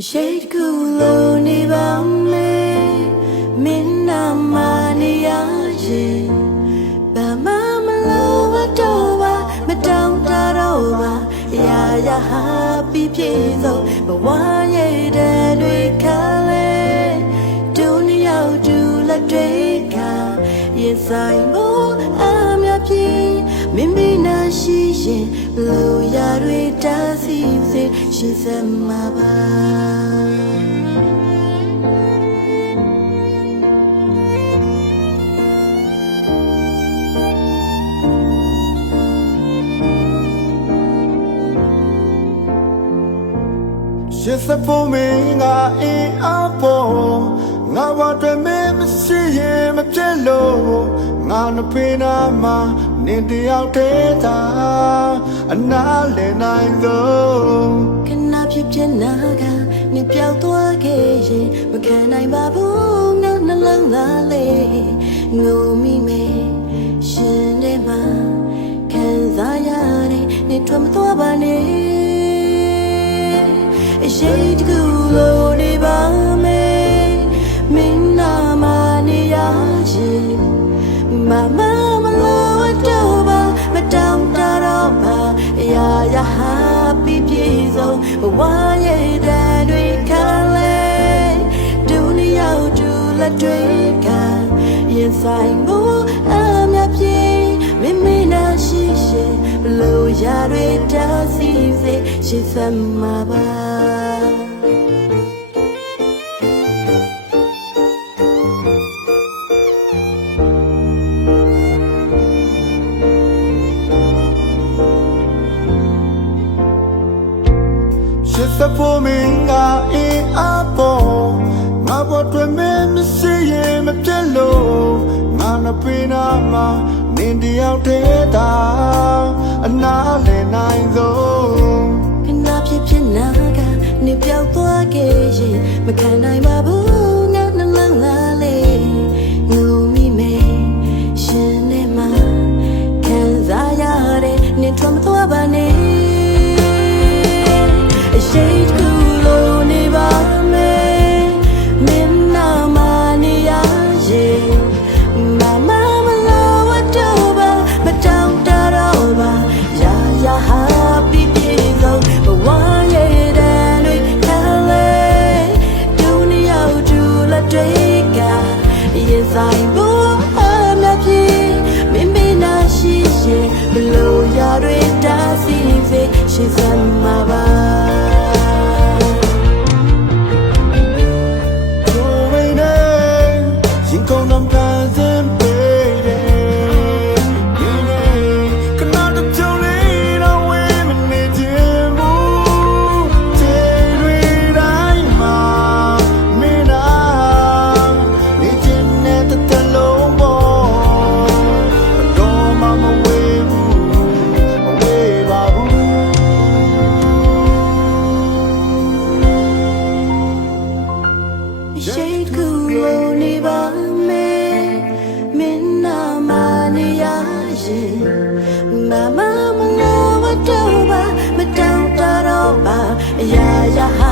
အရှိတ်ကူလုံးနေပါမယ်မင်းနာမနေရရင်ဘာမှမလို့တော့ပါမတောင်းတတော့ပါအရာရာဟာပြီးပြည့်စုံဘဝရဲ့တဲ့တွေခါ ရှိရင်ဘလို့ရတွေတားစီစေရှိစမှာပါရှစ်စဖို့မင်းကအင်းအပေါ်ငါဘာတွေမင်းမရှိရင်မပြတ်လို့ငါနှဖေးနာမှာ နင်တယောက်တည်းသာအနာလဲနိုင်သောခဏဖြစ်ဖြစ်နာကနေပြောက်သွားခဲ့ရင်မခံနိုင်ပါဘူးငါနှလုံးသားလေးငိုမိမယ်ရှင်ထဲမှာခံစားရတဲ့နေထွက်မသွားပါနဲ့အရှိတ်တကူလို့နေပါမယ်မင်းနာမနေရရင်မမ ဝရဲ့တန်တွေခါလဲဒုနီရောက်တူလက်တွေကရင်ဆိုင်မှုအမြပြေမင်းမနာရှိရှိဘလို့ရတွေတားစီစေရှိစမှာပါ ရှစ်စဖို့မင်းကအင်းအပေါ်ငါဘာတွေမင်းမရှိရင်မပြတ်လို့ငါနှဖေးနာမှာနင်တယောက်တည်းသာအနာလဲနိုင်သောခဏဖြစ်ဖြစ်နာကနေပြောက်သွားခဲ့ရင်မခံနိုင် ရှင်မမမလိုမတော့ပါမတောင်းတတော့ပါအရာရာဟာ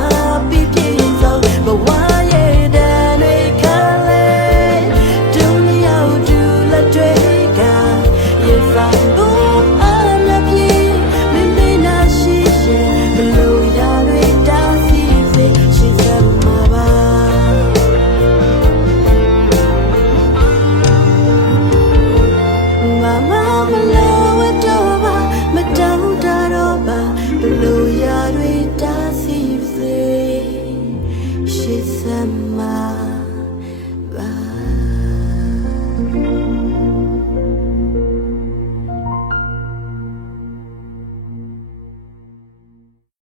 ပြည့်ပြည့်စုံဘဝ